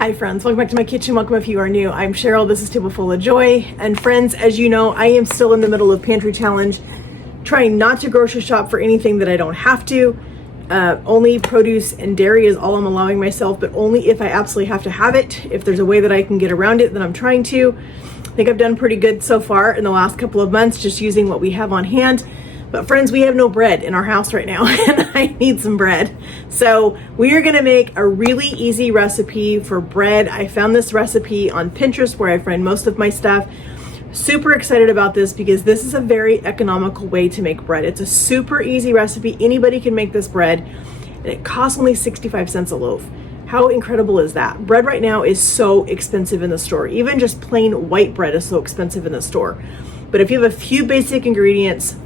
Hi friends, welcome back to my kitchen. Welcome if you are new. I'm Cheryl, this is Table Full of Joy. And friends, as you know, I am still in the middle of Pantry Challenge, trying not to grocery shop for anything that I don't have to. Only produce and dairy is all I'm allowing myself, but only if I absolutely have to have it. If there's a way that I can get around it, then I'm trying to. I think I've done pretty good so far in the last couple of months, just using what we have on hand. But friends, we have no bread in our house right now and I need some bread. So we are gonna make a really easy recipe for bread. I found this recipe on Pinterest where I find most of my stuff. Super excited about this because this is a very economical way to make bread. It's a super easy recipe. Anybody can make this bread and it costs only 65 cents a loaf. How incredible is that? Bread right now is so expensive in the store. Even just plain white bread is so expensive in the store. But if you have a few basic ingredients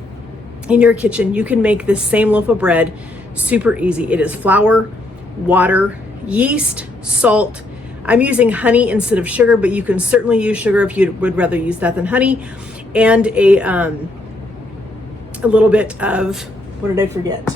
in your kitchen, you can make this same loaf of bread super easy. It is flour, water, yeast, salt. I'm using honey instead of sugar, but you can certainly use sugar if you would rather use that than honey, and a little bit of, what did I forget?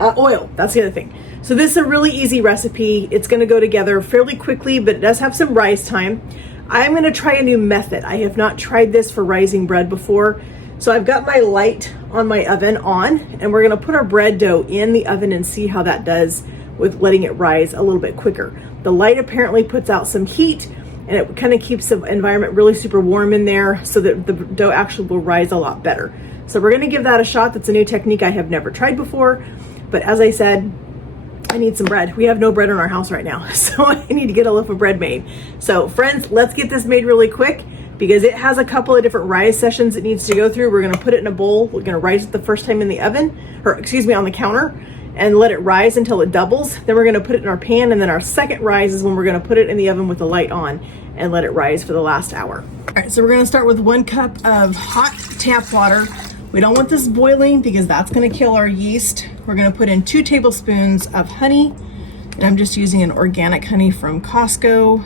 Oil, that's the other thing. So this is a really easy recipe. It's gonna go together fairly quickly, but it does have some rise time. I'm gonna try a new method. I have not tried this for rising bread before. So I've got my light on my oven on, and we're gonna put our bread dough in the oven and see how that does with letting it rise a little bit quicker. The light apparently puts out some heat and it kind of keeps the environment really super warm in there so that the dough actually will rise a lot better. So we're gonna give that a shot. That's a new technique I have never tried before, but as I said, I need some bread. We have no bread in our house right now, so I need to get a loaf of bread made. So friends, let's get this made really quick, because it has a couple of different rise sessions it needs to go through. We're gonna put it in a bowl. We're gonna rise it the first time in the oven, or excuse me, on the counter, and let it rise until it doubles. Then we're gonna put it in our pan, and then our second rise is when we're gonna put it in the oven with the light on and let it rise for the last hour. All right, so we're gonna start with 1 cup of hot tap water. We don't want this boiling because that's gonna kill our yeast. We're gonna put in 2 tablespoons of honey, and I'm just using an organic honey from Costco.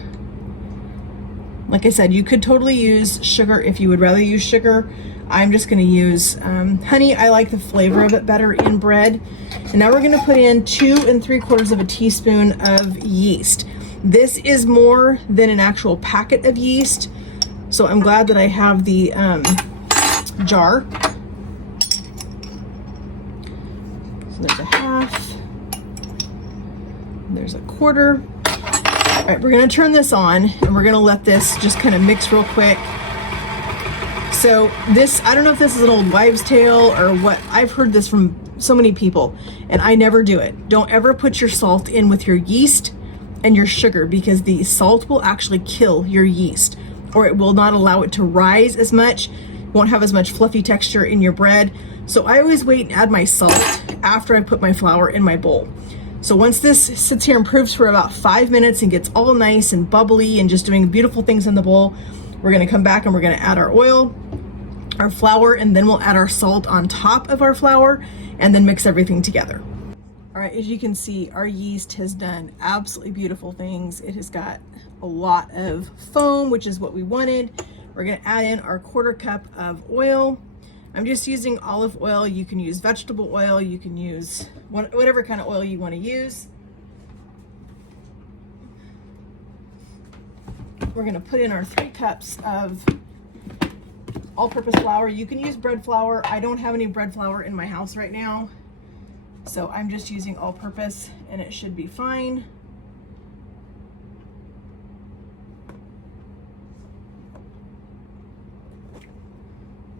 Like I said, you could totally use sugar if you would rather use sugar. I'm just gonna use honey. I like the flavor of it better in bread. And now we're gonna put in 2 3/4 teaspoon of yeast. This is more than an actual packet of yeast, so I'm glad that I have the jar. So there's a half, there's a quarter. All right, we're gonna turn this on and we're gonna let this just kind of mix real quick. So this, I don't know if this is an old wives' tale or what. I've heard this from so many people and I never do it. Don't ever put your salt in with your yeast and your sugar, because the salt will actually kill your yeast, or it will not allow it to rise as much. Won't have as much fluffy texture in your bread. So I always wait and add my salt after I put my flour in my bowl. So once this sits here and proofs for about 5 minutes and gets all nice and bubbly and just doing beautiful things in the bowl, we're gonna come back and we're gonna add our oil, our flour, and then we'll add our salt on top of our flour and then mix everything together. All right, as you can see, our yeast has done absolutely beautiful things. It has got a lot of foam, which is what we wanted. We're gonna add in our 1/4 cup of oil. I'm just using olive oil. You can use vegetable oil. You can use whatever kind of oil you want to use. We're going to put in our 3 cups of all-purpose flour. You can use bread flour. I don't have any bread flour in my house right now, so I'm just using all-purpose and it should be fine.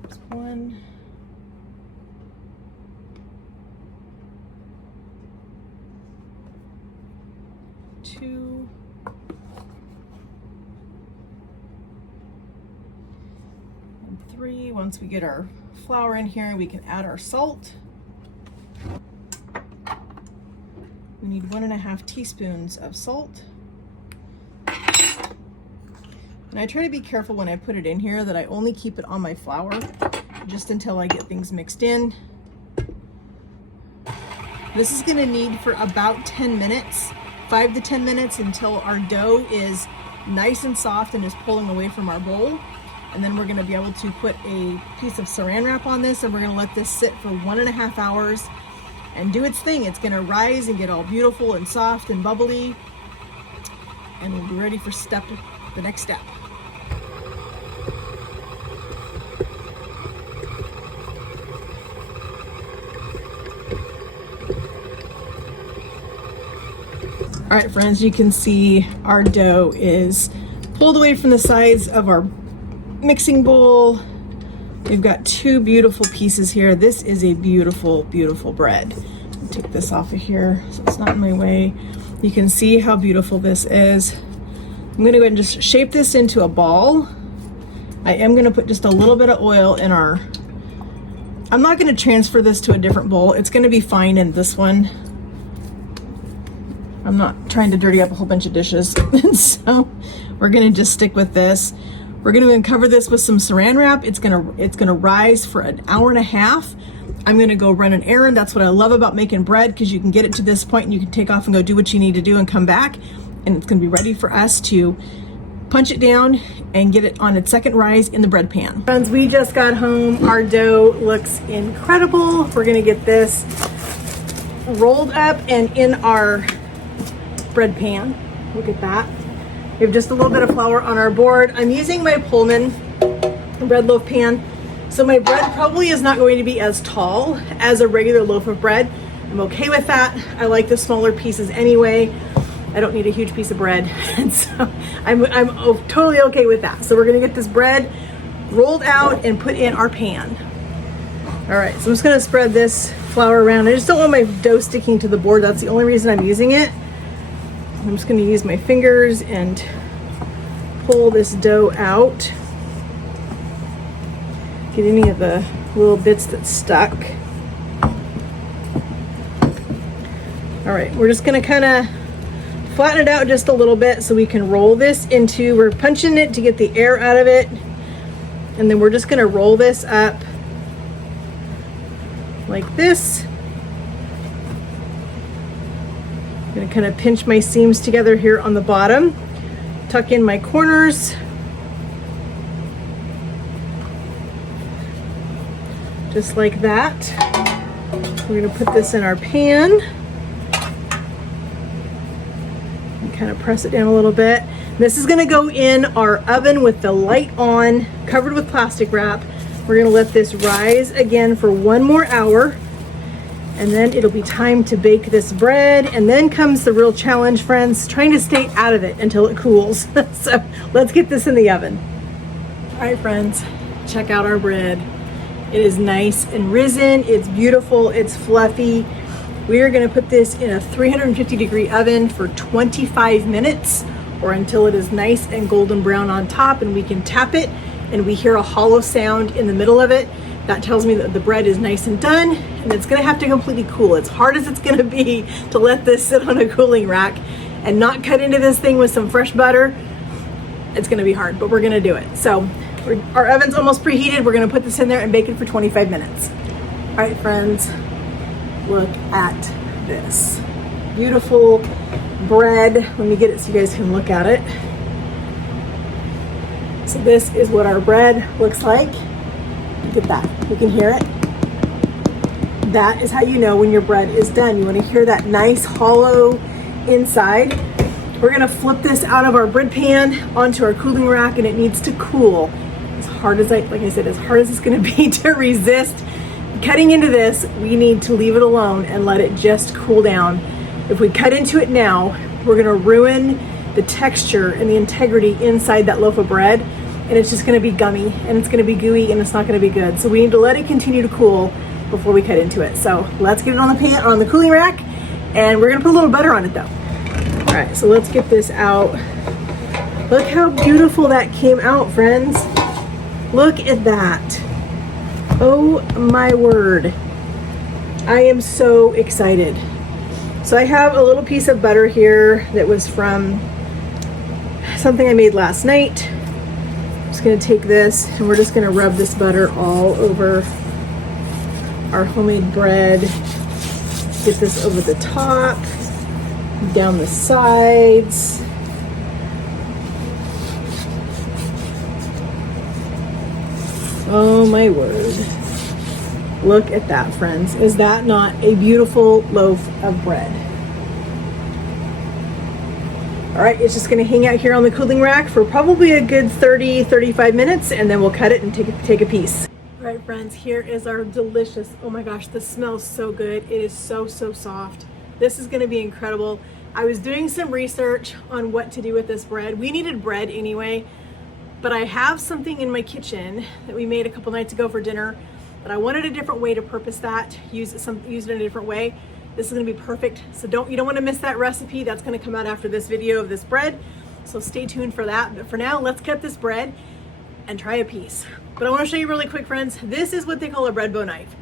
There's 1. 2. And 3. Once we get our flour in here, we can add our salt. We need 1.5 teaspoons of salt. And I try to be careful when I put it in here that I only keep it on my flour just until I get things mixed in. This is gonna need for about 10 minutes, 5 to 10 minutes, until our dough is nice and soft and is pulling away from our bowl. And then we're gonna be able to put a piece of saran wrap on this, and we're gonna let this sit for 1.5 hours and do its thing. It's gonna rise and get all beautiful and soft and bubbly. and we'll be ready for the next step. All right, friends, you can see our dough is pulled away from the sides of our mixing bowl. We've got two beautiful pieces here. This is a beautiful, beautiful bread. I'll take this off of here so it's not in my way. You can see how beautiful this is. I'm gonna go ahead and just shape this into a ball. I am gonna put just a little bit of oil in I'm not gonna transfer this to a different bowl. It's gonna be fine in this one. I'm not trying to dirty up a whole bunch of dishes. So we're gonna just stick with this. We're gonna cover this with some saran wrap. It's gonna rise for an hour and a half. I'm gonna go run an errand. That's what I love about making bread, because you can get it to this point and you can take off and go do what you need to do and come back, and it's gonna be ready for us to punch it down and get it on its second rise in the bread pan. Friends, we just got home. Our dough looks incredible. We're gonna get this rolled up and in our bread pan. Look at that. We have just a little bit of flour on our board. I'm using my Pullman bread loaf pan, so my bread probably is not going to be as tall as a regular loaf of bread. I'm okay with that. I like the smaller pieces anyway. I don't need a huge piece of bread, and so I'm totally okay with that. So we're gonna get this bread rolled out and put in our pan. All right, so I'm just gonna spread this flour around. I just don't want my dough sticking to the board. That's the only reason I'm using it. I'm just going to use my fingers and pull this dough out. Get any of the little bits that stuck. All right, we're just going to kind of flatten it out just a little bit so we can roll this into, we're punching it to get the air out of it. And then we're just going to roll this up like this. I'm gonna kind of pinch my seams together here on the bottom, tuck in my corners. Just like that. We're gonna put this in our pan. And kind of press it down a little bit. This is gonna go in our oven with the light on, covered with plastic wrap. We're gonna let this rise again for 1 more hour. And then it'll be time to bake this bread. And then comes the real challenge, friends, trying to stay out of it until it cools. So let's get this in the oven. All right, friends, check out our bread. It is nice and risen. It's beautiful, it's fluffy. We are gonna put this in a 350-degree oven for 25 minutes, or until it is nice and golden brown on top and we can tap it and we hear a hollow sound in the middle of it. That tells me that the bread is nice and done, and it's gonna have to completely cool. As hard as it's gonna be to let this sit on a cooling rack and not cut into this thing with some fresh butter, it's gonna be hard, but we're gonna do it. So our oven's almost preheated. We're gonna put this in there and bake it for 25 minutes. All right, friends, look at this. Beautiful bread. Let me get it so you guys can look at it. So this is what our bread looks like. Look at that, you can hear it. That is how you know when your bread is done. You want to hear that nice hollow inside. We're gonna flip this out of our bread pan onto our cooling rack, and it needs to cool. As hard as like I said, as hard as it's gonna be to resist cutting into this, we need to leave it alone and let it just cool down. If we cut into it now, we're gonna ruin the texture and the integrity inside that loaf of bread, and it's just gonna be gummy and it's gonna be gooey and it's not gonna be good. So we need to let it continue to cool before we cut into it. So let's get it on the pan, on the cooling rack, and we're gonna put a little butter on it though. All right, so let's get this out. Look how beautiful that came out, friends. Look at that. Oh my word. I am so excited. So I have a little piece of butter here that was from something I made last night. I'm just gonna take this and we're just gonna rub this butter all over our homemade bread. Get this over the top, down the sides. Oh my word. Look at that, friends. Is that not a beautiful loaf of bread? All right, it's just gonna hang out here on the cooling rack for probably a good 30-35 minutes, and then we'll cut it and take a piece. All right, friends, here is our delicious, oh my gosh, this smells so good. It is so soft. This is gonna be incredible. I was doing some research on what to do with this bread. We needed bread anyway, but I have something in my kitchen that we made a couple nights ago for dinner, but I wanted a different way to purpose that, use it in a different way. This is gonna be perfect. So you don't wanna miss that recipe. That's gonna come out after this video of this bread. So stay tuned for that. But for now, let's cut this bread and try a piece. But I wanna show you really quick, friends. This is what they call a bread bow knife.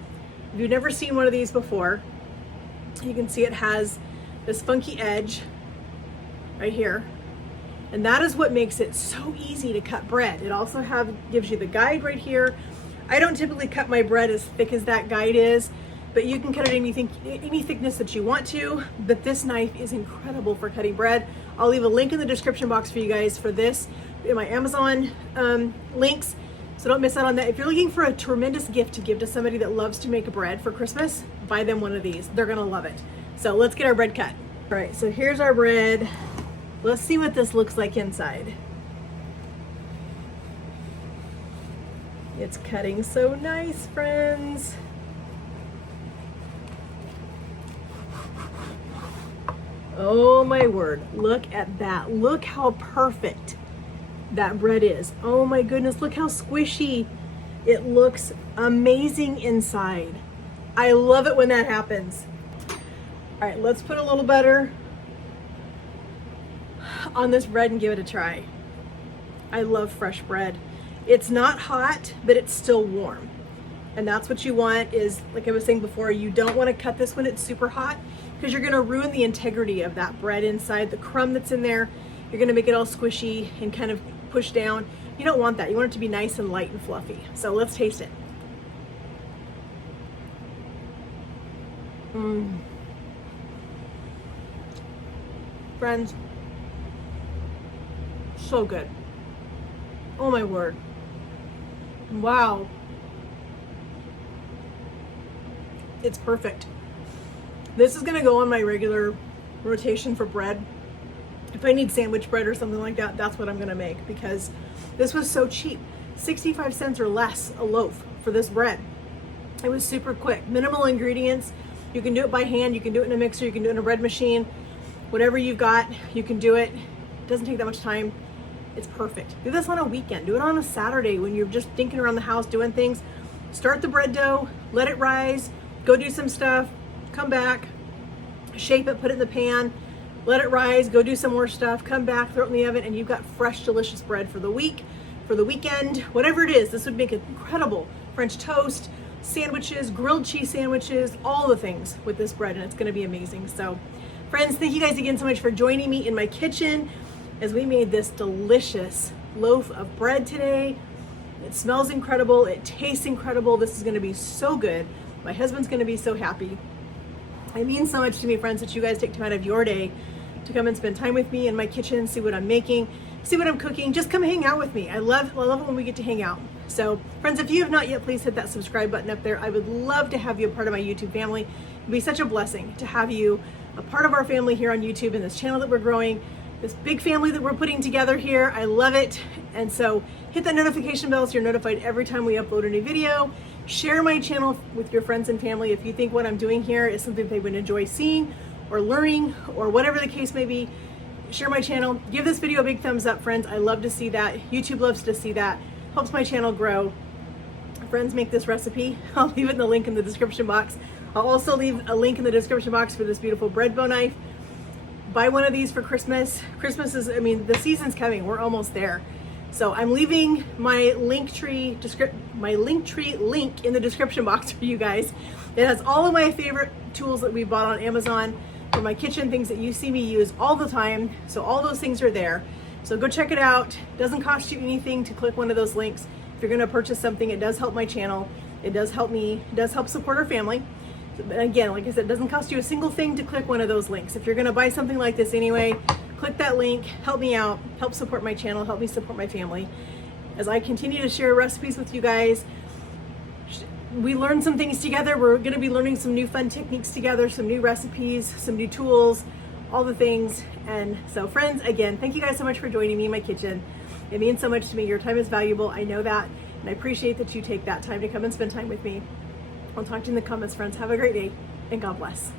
If you've never seen one of these before, you can see it has this funky edge right here. And that is what makes it so easy to cut bread. It also gives you the guide right here. I don't typically cut my bread as thick as that guide is, but you can cut it any thickness that you want to. But this knife is incredible for cutting bread. I'll leave a link in the description box for you guys for this in my Amazon links, so don't miss out on that. If you're looking for a tremendous gift to give to somebody that loves to make bread for Christmas, buy them one of these. They're gonna love it. So let's get our bread cut. All right, so here's our bread. Let's see what this looks like inside. It's cutting so nice, friends. Oh my word, look at that. Look how perfect that bread is. Oh my goodness, look how squishy. It looks amazing inside. I love it when that happens. All right, let's put a little butter on this bread and give it a try. I love fresh bread. It's not hot, but it's still warm. And that's what you want is, like I was saying before, you don't want to cut this when it's super hot because you're going to ruin the integrity of that bread inside. The crumb that's in there, you're going to make it all squishy and kind of push down. You don't want that. You want it to be nice and light and fluffy. So let's taste it. Friends, so good. Oh my word. Wow. It's perfect. This is gonna go on my regular rotation for bread. If I need sandwich bread or something like that, that's what I'm gonna make because this was so cheap. 65 cents or less a loaf for this bread. It was super quick, minimal ingredients. You can do it by hand, you can do it in a mixer, you can do it in a bread machine. Whatever you've got, you can do it. It doesn't take that much time. It's perfect. Do this on a weekend. Do it on a Saturday when you're just dinking around the house doing things. Start the bread dough, let it rise, go do some stuff, come back, shape it, put it in the pan, let it rise, go do some more stuff, come back, throw it in the oven, and you've got fresh, delicious bread for the week, for the weekend, whatever it is. This would make it incredible. French toast, sandwiches, grilled cheese sandwiches, all the things with this bread, and it's gonna be amazing. So, friends, thank you guys again so much for joining me in my kitchen as we made this delicious loaf of bread today. It smells incredible, it tastes incredible. This is gonna be so good. My husband's gonna be so happy. It means so much to me, friends, that you guys take time out of your day to come and spend time with me in my kitchen, see what I'm making, see what I'm cooking. Just come hang out with me. I love it when we get to hang out. So, friends, if you have not yet, please hit that subscribe button up there. I would love to have you a part of my YouTube family. It'd be such a blessing to have you a part of our family here on YouTube and this channel that we're growing, this big family that we're putting together here. I love it. And so hit that notification bell so you're notified every time we upload a new video. Share my channel with your friends and family if you think what I'm doing here is something they would enjoy seeing or learning or whatever the case may be. Share my channel. Give this video a big thumbs up, friends. I love to see that. YouTube loves to see that. Helps my channel grow. Friends, make this recipe. I'll leave it in the link in the description box. I'll also leave a link in the description box for this beautiful bread bow knife. Buy one of these for Christmas. Christmas is, the season's coming. We're almost there. So I'm leaving my Linktree link in the description box for you guys. It has all of my favorite tools that we bought on Amazon for my kitchen, things that you see me use all the time. So all those things are there. So go check it out. It doesn't cost you anything to click one of those links. If you're gonna purchase something, it does help my channel. It does help me, it does help support our family. But again, like I said, it doesn't cost you a single thing to click one of those links. If you're gonna buy something like this anyway, click that link, help me out, help support my channel, help me support my family. As I continue to share recipes with you guys, we learn some things together. We're gonna be learning some new fun techniques together, some new recipes, some new tools, all the things. And so friends, again, thank you guys so much for joining me in my kitchen. It means so much to me. Your time is valuable. I know that. And I appreciate that you take that time to come and spend time with me. I'll talk to you in the comments, friends. Have a great day and God bless.